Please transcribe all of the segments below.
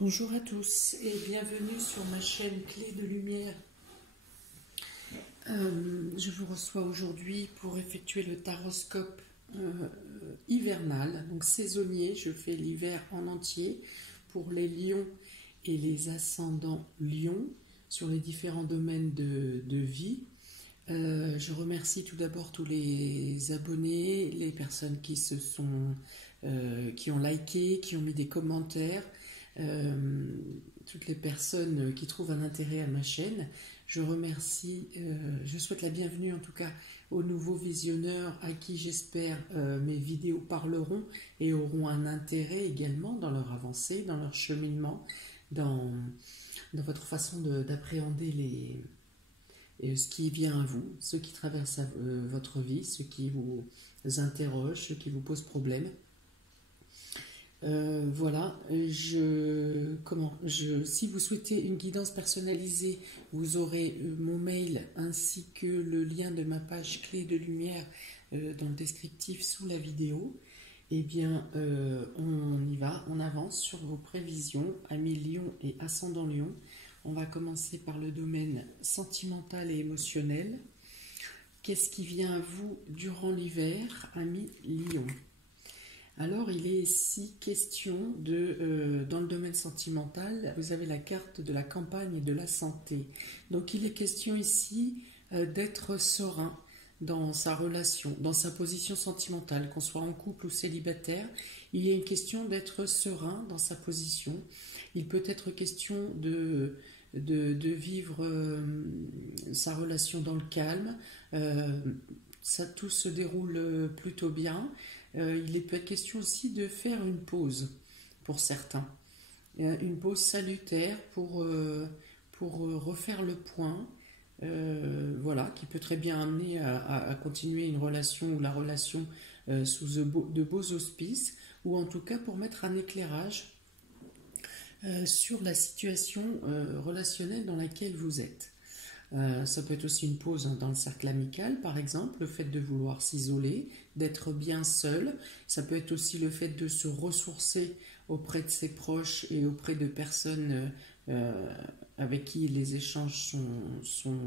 Bonjour à tous et bienvenue sur ma chaîne Clé de Lumière. Je vous reçois aujourd'hui pour effectuer le taroscope hivernal, donc saisonnier. Je fais l'hiver en entier pour les lions et les ascendants lions sur les différents domaines de vie. Je remercie tout d'abord tous les abonnés, les personnes qui ont liké, qui ont mis des commentaires. Toutes les personnes qui trouvent un intérêt à ma chaîne. Je remercie, je souhaite la bienvenue en tout cas aux nouveaux visionneurs à qui j'espère mes vidéos parleront et auront un intérêt également dans leur avancée, dans leur cheminement, dans votre façon d'appréhender ce qui vient à vous, ce qui traverse votre vie, ce qui vous interroge, ce qui vous pose problème. Voilà, si vous souhaitez une guidance personnalisée, vous aurez mon mail ainsi que le lien de ma page Clé de Lumière dans le descriptif sous la vidéo. Eh bien, on y va, on avance sur vos prévisions, amis Lion et ascendant Lion. On va commencer par le domaine sentimental et émotionnel. Qu'est-ce qui vient à vous durant l'hiver, amis Lion ? Alors, il est ici question dans le domaine sentimental, vous avez la carte de la campagne et de la santé. Donc, il est question ici d'être serein dans sa relation, dans sa position sentimentale, qu'on soit en couple ou célibataire. Il y a une question d'être serein dans sa position. Il peut être question de vivre sa relation dans le calme. Tout se déroule plutôt bien. Il peut être question aussi de faire une pause pour certains. Une pause salutaire pour refaire le point. Voilà, qui peut très bien amener à continuer une relation ou la relation sous de beaux auspices, ou en tout cas pour mettre un éclairage sur la situation relationnelle dans laquelle vous êtes. Ça peut être aussi une pause dans le cercle amical, par exemple, le fait de vouloir s'isoler, d'être bien seul. Ça peut être aussi le fait de se ressourcer auprès de ses proches et auprès de personnes avec qui les échanges sont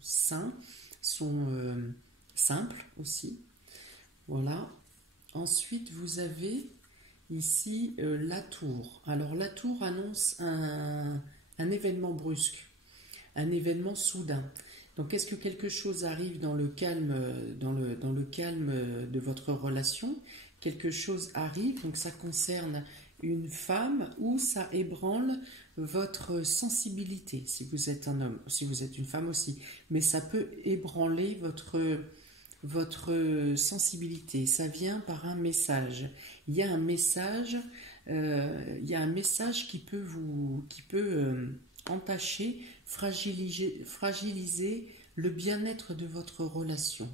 sains, sont simples aussi. Voilà. Ensuite, vous avez ici la tour. Alors, la tour annonce un événement brusque, un événement soudain. Donc, est-ce que quelque chose arrive dans le calme, dans le calme de votre relation? Quelque chose arrive, donc ça concerne une femme, ou ça ébranle votre sensibilité, si vous êtes un homme, si vous êtes une femme aussi. Mais ça peut ébranler votre sensibilité. Ça vient par un message. Il y a un message, qui peut entacher, fragiliser le bien-être de votre relation.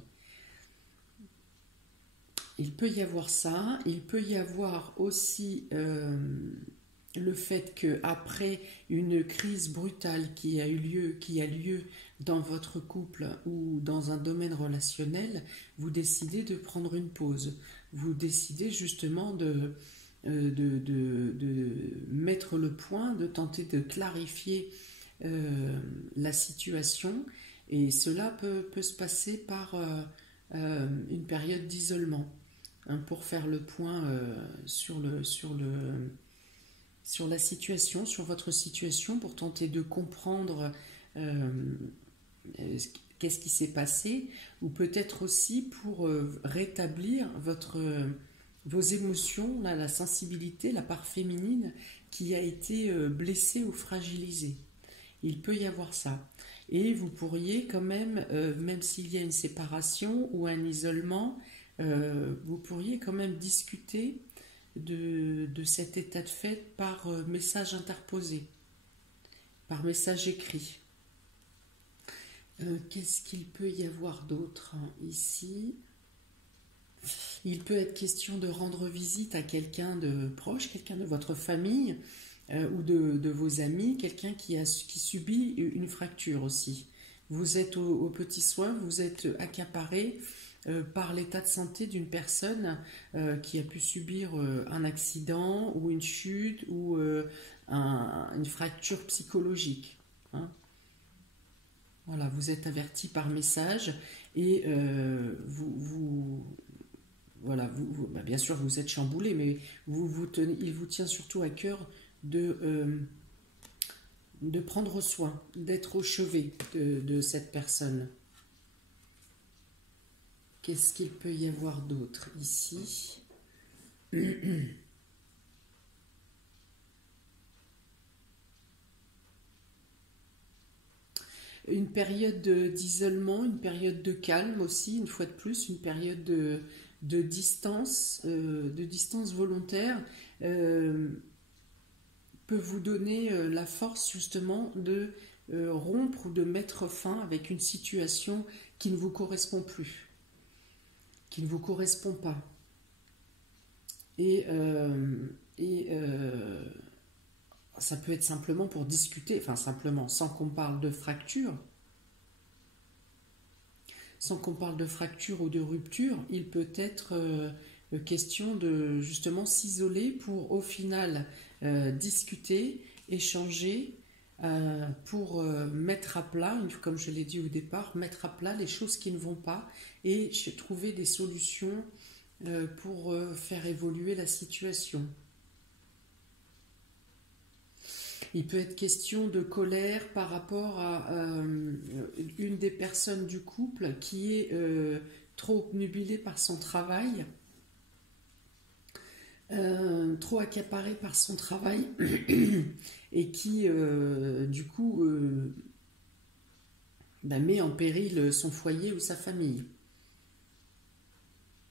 Il peut y avoir ça, il peut y avoir aussi le fait qu'après une crise brutale qui a lieu dans votre couple ou dans un domaine relationnel, vous décidez de prendre une pause. Vous décidez justement de mettre le point, de tenter de clarifier la situation, et cela peut se passer par une période d'isolement, hein, pour faire le point sur la situation, sur votre situation, pour tenter de comprendre qu'est-ce qui s'est passé, ou peut-être aussi pour rétablir vos émotions, la sensibilité, la part féminine qui a été blessée ou fragilisée. Il peut y avoir ça. Et vous pourriez quand même, même s'il y a une séparation ou un isolement, vous pourriez quand même discuter de cet état de fait par message interposé, par message écrit. Qu'est-ce qu'il peut y avoir d'autre ici ? Il peut être question de rendre visite à quelqu'un de proche, quelqu'un de votre famille ou de vos amis, quelqu'un qui subit une fracture aussi. Vous êtes aux petits soins, vous êtes accaparé par l'état de santé d'une personne qui a pu subir un accident ou une chute ou une fracture psychologique. Hein. Voilà, vous êtes averti par message et voilà, bah bien sûr vous êtes chamboulé, mais il vous tient surtout à cœur de prendre soin, d'être au chevet de cette personne. Qu'est-ce qu'il peut y avoir d'autre ici? Une période d'isolement, une période de calme aussi, une fois de plus, une période de distance volontaire peut vous donner la force justement de rompre ou de mettre fin avec une situation qui ne vous correspond plus, qui ne vous correspond pas. Et ça peut être simplement pour discuter, enfin simplement, sans qu'on parle de fracture, ou de rupture, il peut être question de justement s'isoler pour au final discuter, échanger, pour mettre à plat, comme je l'ai dit au départ, mettre à plat les choses qui ne vont pas et trouver des solutions pour faire évoluer la situation. Il peut être question de colère par rapport à une des personnes du couple qui est trop obnubilée par son travail, trop accaparée par son travail et qui du coup met en péril son foyer ou sa famille.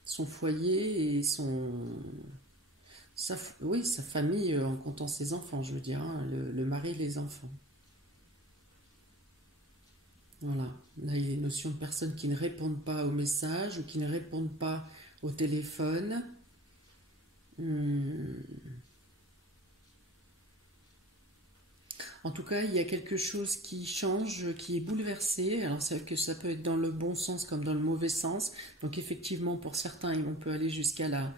Son foyer et sa famille en comptant ses enfants, je veux dire, hein, le mari et les enfants. Voilà, là il y a une notion de personnes qui ne répondent pas aux messages ou qui ne répondent pas au téléphone. En tout cas, il y a quelque chose qui change, qui est bouleversé. Alors c'est que ça peut être dans le bon sens comme dans le mauvais sens. Donc effectivement, pour certains, on peut aller jusqu'à la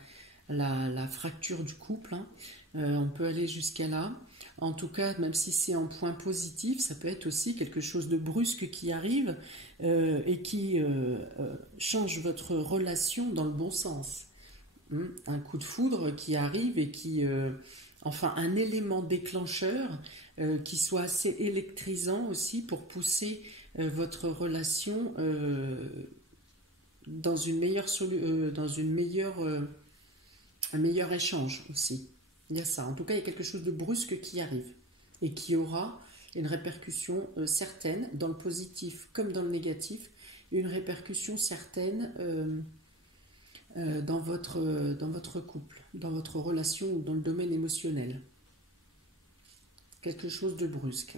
fracture du couple, hein. On peut aller jusqu'à là. En tout cas, même si c'est en point positif, ça peut être aussi quelque chose de brusque qui arrive et qui change votre relation dans le bon sens. Un coup de foudre qui arrive et qui... enfin, un élément déclencheur qui soit assez électrisant aussi pour pousser votre relation dans un meilleur échange aussi. Il y a ça. En tout cas, il y a quelque chose de brusque qui arrive et qui aura une répercussion certaine, dans le positif comme dans le négatif, une répercussion certaine dans votre couple, dans votre relation ou dans le domaine émotionnel. Quelque chose de brusque.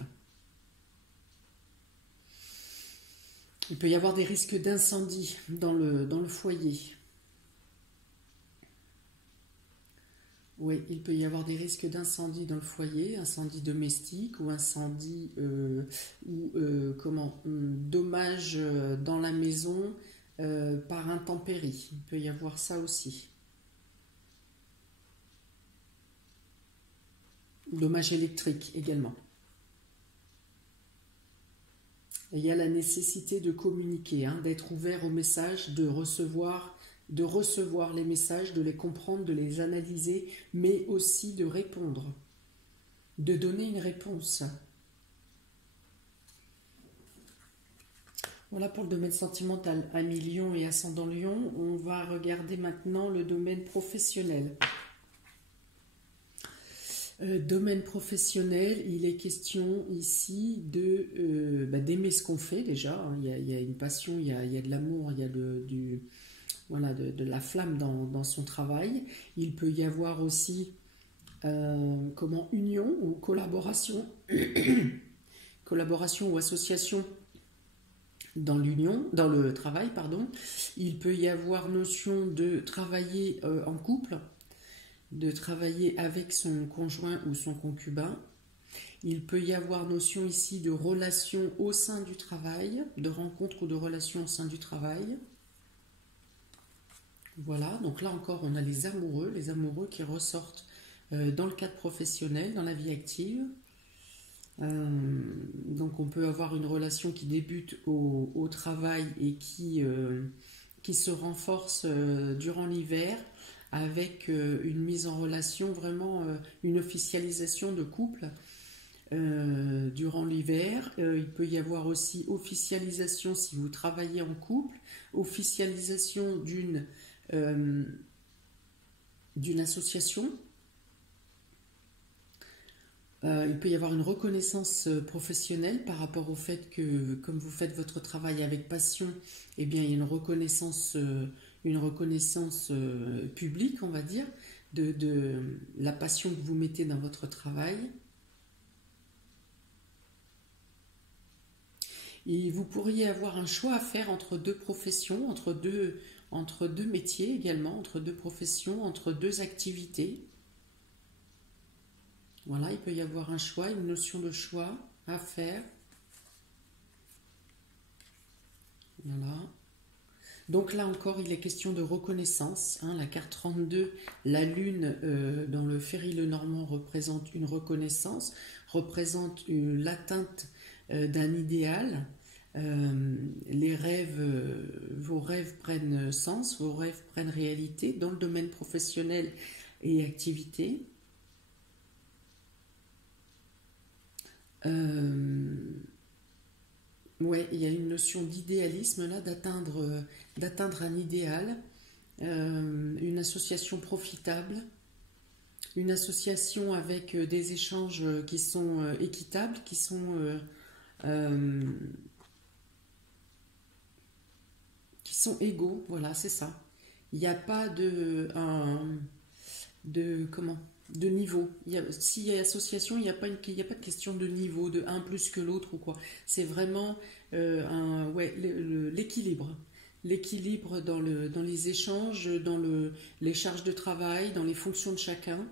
Il peut y avoir des risques d'incendie dans le foyer. Oui, il peut y avoir des risques d'incendie dans le foyer, incendie domestique ou incendie dommage dans la maison par intempérie. Il peut y avoir ça aussi. Dommage électrique également. Et il y a la nécessité de communiquer, hein, d'être ouvert aux messages, de recevoir les messages, de les comprendre, de les analyser, mais aussi de répondre, de donner une réponse. Voilà pour le domaine sentimental. Ami Lion et ascendant Lion, on va regarder maintenant le domaine professionnel. Domaine professionnel, il est question ici d'aimer ce qu'on fait déjà. Hein. Il y a une passion, il y a de l'amour, il y a de la flamme dans son travail. Il peut y avoir aussi union ou collaboration, collaboration ou association dans le travail, pardon. Il peut y avoir notion de travailler en couple, de travailler avec son conjoint ou son concubin. Il peut y avoir notion ici de relation au sein du travail, de rencontre ou de relation au sein du travail. Voilà, donc là encore, on a les amoureux qui ressortent dans le cadre professionnel, dans la vie active. Donc on peut avoir une relation qui débute au travail et qui se renforce durant l'hiver avec une mise en relation, vraiment une officialisation de couple durant l'hiver. Il peut y avoir aussi officialisation si vous travaillez en couple, officialisation d'une association. Il peut y avoir une reconnaissance professionnelle par rapport au fait que, comme vous faites votre travail avec passion, eh bien, il y a une reconnaissance publique, on va dire, de la passion que vous mettez dans votre travail. Et vous pourriez avoir un choix à faire entre deux professions, entre deux métiers également, entre deux professions, entre deux activités. Voilà, il peut y avoir un choix, une notion de choix à faire. Voilà. Donc là encore, il est question de reconnaissance. Hein, la carte 32, la lune dans le Ferry-Lenormand représente une reconnaissance, représente l'atteinte d'un idéal. Les rêves, vos rêves prennent sens, vos rêves prennent réalité dans le domaine professionnel et activité. Ouais, il y a une notion d'idéalisme là, d'atteindre un idéal, une association profitable, une association avec des échanges qui sont équitables, qui sont égaux. Voilà, c'est ça. Il n'y a pas de niveau. S'il y a association, il n'y a pas de question de niveau, de un plus que l'autre ou quoi. C'est vraiment l'équilibre. L'équilibre dans les échanges, les charges de travail, dans les fonctions de chacun.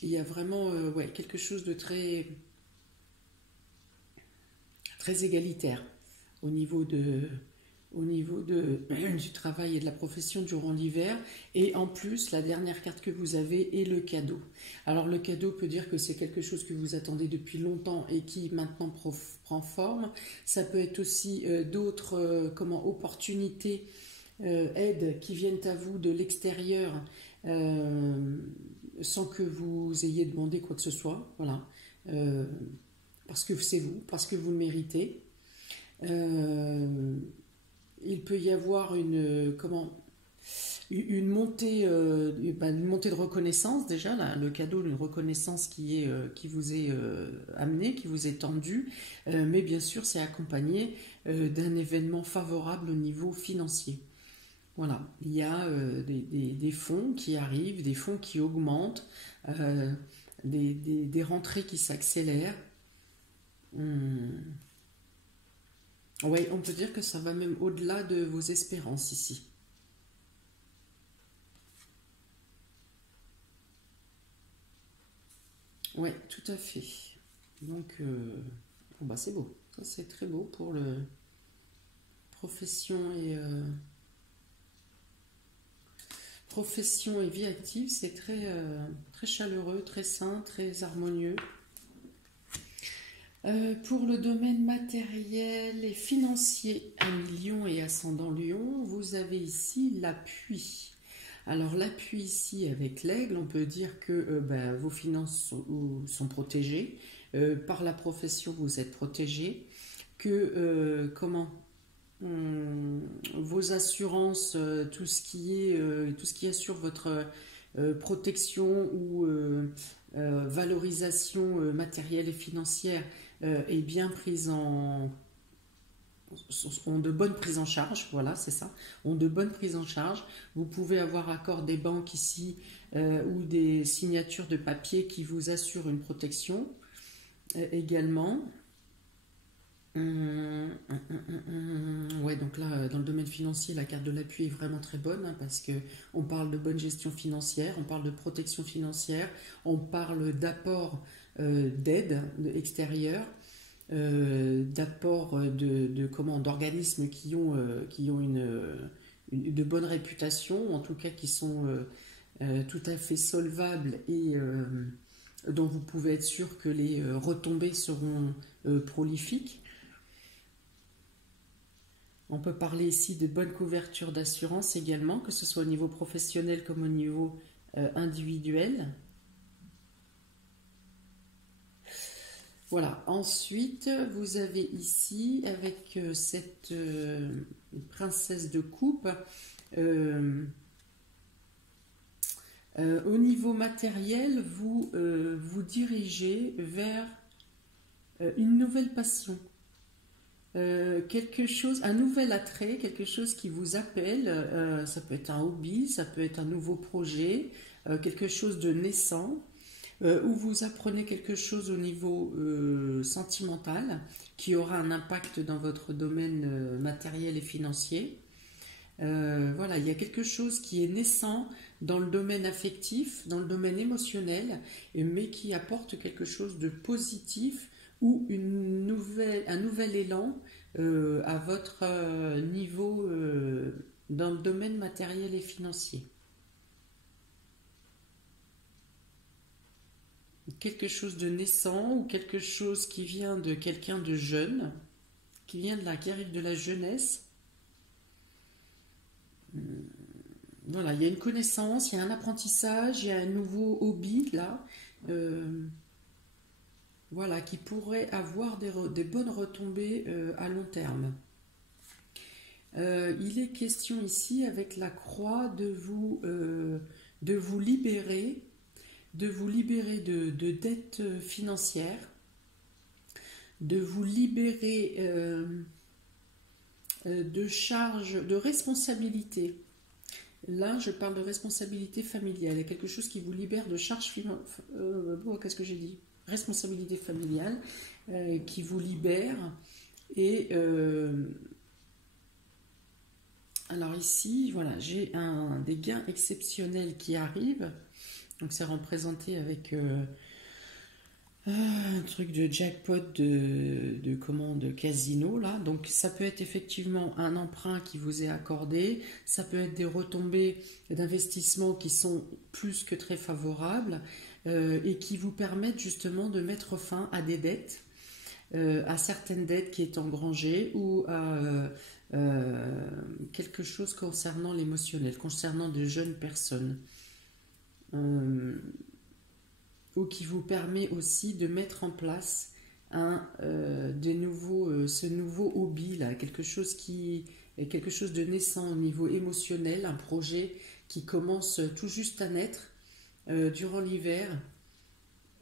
Il y a vraiment quelque chose de très, très égalitaire au niveau du travail et de la profession durant l'hiver. Et en plus, la dernière carte que vous avez est le cadeau. Alors le cadeau peut dire que c'est quelque chose que vous attendez depuis longtemps et qui maintenant prend forme. Ça peut être aussi d'autres opportunités, aides qui viennent à vous de l'extérieur sans que vous ayez demandé quoi que ce soit. Voilà. Parce que c'est vous, parce que vous le méritez. Il peut y avoir une montée de reconnaissance déjà, là, le cadeau d'une reconnaissance qui vous est amené, qui vous est tendu, mais bien sûr c'est accompagné d'un événement favorable au niveau financier. Voilà, il y a des fonds qui arrivent, des fonds qui augmentent, des rentrées qui s'accélèrent. Oui, on peut dire que ça va même au-delà de vos espérances ici. Oui, tout à fait. Donc, c'est beau. Ça, c'est très beau pour le profession et vie active. C'est très, très chaleureux, très sain, très harmonieux. Pour le domaine matériel et financier, ami Lion et ascendant Lion, vous avez ici l'appui. Alors l'appui ici avec l'aigle, on peut dire que vos finances sont protégées, par la profession vous êtes protégé, que vos assurances, tout ce qui assure votre protection ou valorisation matérielle et financière est bien prise ont de bonnes prises en charge, voilà, c'est ça, ont de bonnes prises en charge. Vous pouvez avoir accord des banques ici ou des signatures de papier qui vous assurent une protection également. Ouais, donc là, dans le domaine financier, la carte de l'appui est vraiment très bonne hein, parce que on parle de bonne gestion financière, on parle de protection financière, on parle d'apport d'aide extérieure, d'apport d'organismes qui ont de bonnes réputations, en tout cas qui sont tout à fait solvable et dont vous pouvez être sûr que les retombées seront prolifiques. On peut parler ici de bonne couverture d'assurance également, que ce soit au niveau professionnel comme au niveau individuel. Voilà, ensuite vous avez ici avec cette princesse de coupe, au niveau matériel, vous vous dirigez vers une nouvelle passion. Quelque chose, un nouvel attrait, quelque chose qui vous appelle, ça peut être un hobby, ça peut être un nouveau projet, quelque chose de naissant, où vous apprenez quelque chose au niveau sentimental qui aura un impact dans votre domaine matériel et financier. Voilà, il y a quelque chose qui est naissant dans le domaine affectif, dans le domaine émotionnel, mais qui apporte quelque chose de positif ou un nouvel élan à votre niveau dans le domaine matériel et financier. Quelque chose de naissant ou quelque chose qui vient de quelqu'un de jeune, qui arrive de la jeunesse. Voilà, il y a une connaissance, il y a un apprentissage, il y a un nouveau hobby là, voilà, qui pourrait avoir des bonnes retombées à long terme. Il est question ici avec la croix de vous libérer, de dettes financières, de vous libérer de charges, de responsabilités. Là, je parle de responsabilité familiale. Il y a quelque chose qui vous libère de charges qu'est-ce que j'ai dit? Responsabilité familiale qui vous libère. Et alors ici, voilà, j'ai des gains exceptionnels qui arrivent. Donc c'est représenté avec un truc de jackpot de casino là. Donc ça peut être effectivement un emprunt qui vous est accordé, ça peut être des retombées d'investissement qui sont plus que très favorables et qui vous permettent justement de mettre fin à des dettes, à certaines dettes qui est engrangées ou à quelque chose concernant l'émotionnel, concernant de jeunes personnes. Ou qui vous permet aussi de mettre en place ce nouveau hobby là, quelque chose de naissant au niveau émotionnel, un projet qui commence tout juste à naître durant l'hiver.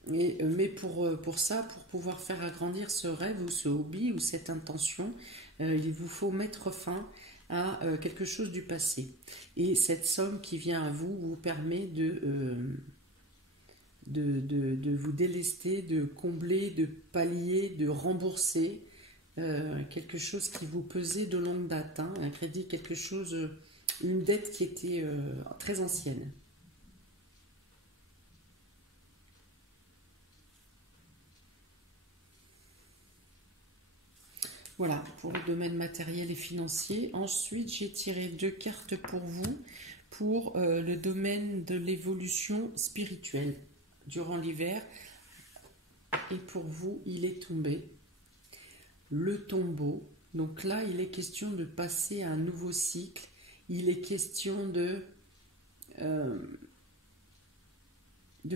Mais pour ça, pour pouvoir faire agrandir ce rêve ou ce hobby ou cette intention, il vous faut mettre fin à quelque chose du passé. Et cette somme qui vient à vous vous permet de vous délester, de combler, de pallier, de rembourser quelque chose qui vous pesait de longue date, hein, un crédit, une dette qui était très ancienne. Voilà, pour le domaine matériel et financier. Ensuite, j'ai tiré 2 cartes pour vous, pour le domaine de l'évolution spirituelle durant l'hiver. Et pour vous, il est tombé le tombeau. Donc là, il est question de passer à un nouveau cycle. Il est question de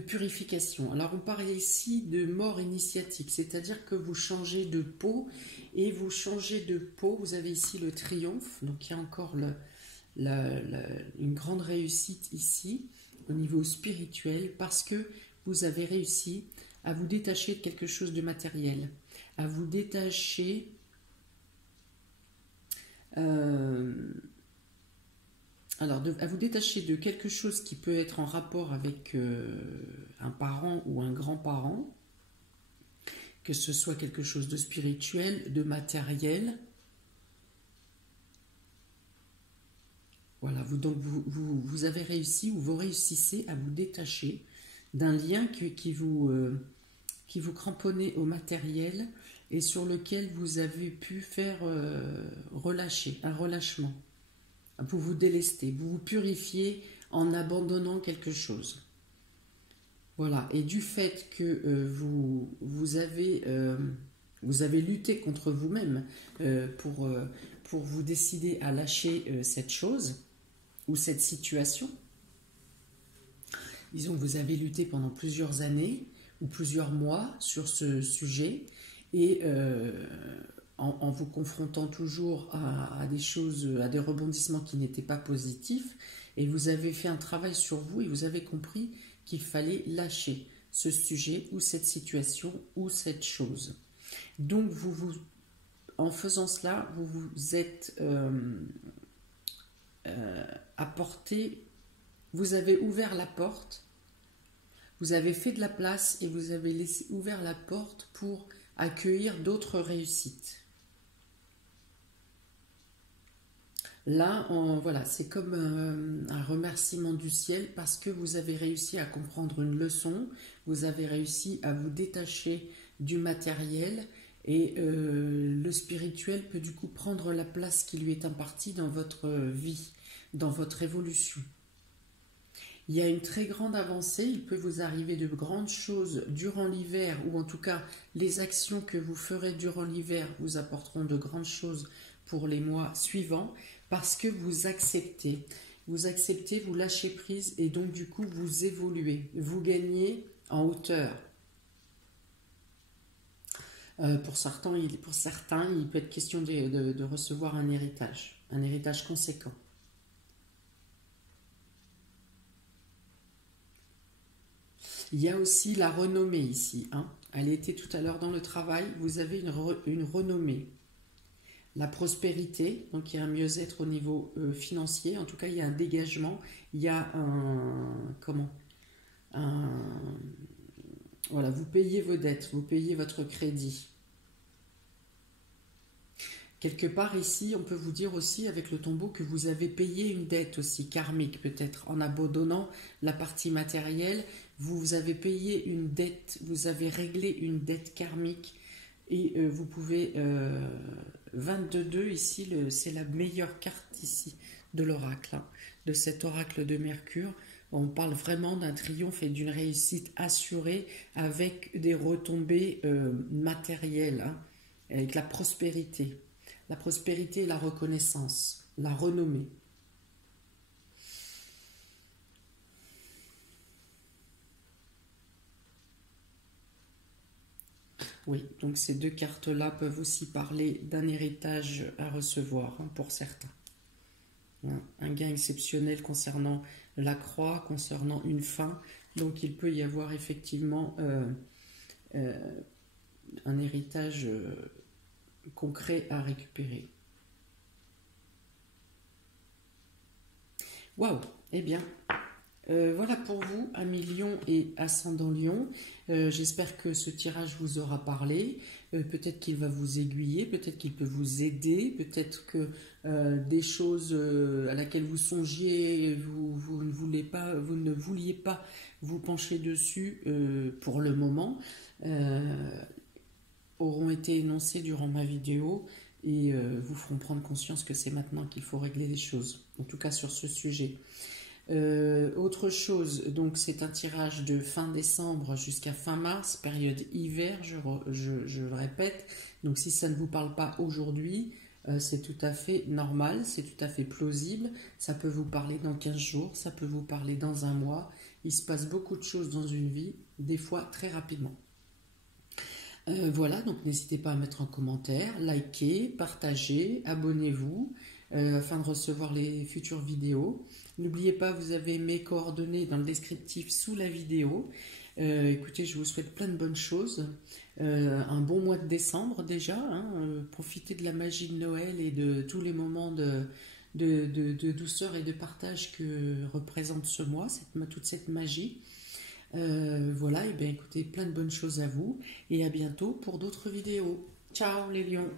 purification. Alors on parle ici de mort initiatique, c'est-à-dire que vous changez de peau, et vous changez de peau, vous avez ici le triomphe, donc il y a encore une grande réussite ici au niveau spirituel, parce que vous avez réussi à vous détacher de quelque chose de matériel, à vous détacher à vous détacher de quelque chose qui peut être en rapport avec un parent ou un grand-parent, que ce soit quelque chose de spirituel, de matériel. Voilà, vous avez réussi, ou vous réussissez à vous détacher d'un lien qui vous cramponnait au matériel et sur lequel vous avez pu faire un relâchement. Vous vous délestez, vous vous purifiez en abandonnant quelque chose. Voilà, et du fait que vous avez lutté contre vous-même pour vous décider à lâcher cette chose ou cette situation, disons que vous avez lutté pendant plusieurs années ou plusieurs mois sur ce sujet, et en vous confrontant toujours à des choses, à des rebondissements qui n'étaient pas positifs, et vous avez fait un travail sur vous et vous avez compris qu'il fallait lâcher ce sujet ou cette situation ou cette chose. Donc en faisant cela, vous vous êtes apporté, vous avez ouvert la porte, vous avez fait de la place et vous avez ouvert la porte pour accueillir d'autres réussites. Là, voilà, c'est comme un remerciement du ciel parce que vous avez réussi à comprendre une leçon, vous avez réussi à vous détacher du matériel, et le spirituel peut du coup prendre la place qui lui est impartie dans votre vie, dans votre évolution. Il y a une très grande avancée, il peut vous arriver de grandes choses durant l'hiver, ou en tout cas les actions que vous ferez durant l'hiver vous apporteront de grandes choses pour les mois suivants, parce que vous acceptez, vous lâchez prise, et donc du coup vous évoluez, vous gagnez en hauteur. Pour certains, il peut être question de recevoir un héritage conséquent. Il y a aussi la renommée ici. Elle était tout à l'heure dans le travail, vous avez une renommée. La prospérité, donc il y a un mieux-être au niveau financier, en tout cas il y a un dégagement, il y a voilà, vous payez vos dettes, vous payez votre crédit. Quelque part ici, on peut vous dire aussi avec le tombeau que vous avez payé une dette aussi karmique, peut-être en abandonnant la partie matérielle, vous avez payé une dette, vous avez réglé une dette karmique, et vous pouvez 22 ici, c'est la meilleure carte ici de l'oracle, de cet oracle de Mercure. On parle vraiment d'un triomphe et d'une réussite assurée avec des retombées matérielles, avec la prospérité. La prospérité et la reconnaissance, la renommée. Oui, donc ces deux cartes-là peuvent aussi parler d'un héritage à recevoir pour certains. Un gain exceptionnel concernant la croix, concernant une fin. Donc il peut y avoir effectivement un héritage concret à récupérer. Waouh! Eh bien, voilà pour vous, amis Lion et ascendant Lion. J'espère que ce tirage vous aura parlé. Peut-être qu'il va vous aiguiller, peut-être qu'il peut vous aider, peut-être que des choses à laquelle vous songiez, vous ne vouliez pas vous pencher dessus pour le moment, auront été énoncées durant ma vidéo et vous feront prendre conscience que c'est maintenant qu'il faut régler les choses, en tout cas sur ce sujet. Autre chose, donc c'est un tirage de fin décembre jusqu'à fin mars, période hiver, je le répète. Donc si ça ne vous parle pas aujourd'hui, c'est tout à fait normal, c'est tout à fait plausible. Ça peut vous parler dans 15 jours, ça peut vous parler dans un mois. Il se passe beaucoup de choses dans une vie, des fois très rapidement. Voilà, donc n'hésitez pas à mettre un commentaire, liker, partager, abonnez-vous afin de recevoir les futures vidéos. N'oubliez pas, vous avez mes coordonnées dans le descriptif sous la vidéo. Écoutez, je vous souhaite plein de bonnes choses. Un bon mois de décembre déjà. Profitez de la magie de Noël et de tous les moments de douceur et de partage que représente ce mois, toute cette magie. Voilà, et bien écoutez, plein de bonnes choses à vous et à bientôt pour d'autres vidéos. Ciao les lions!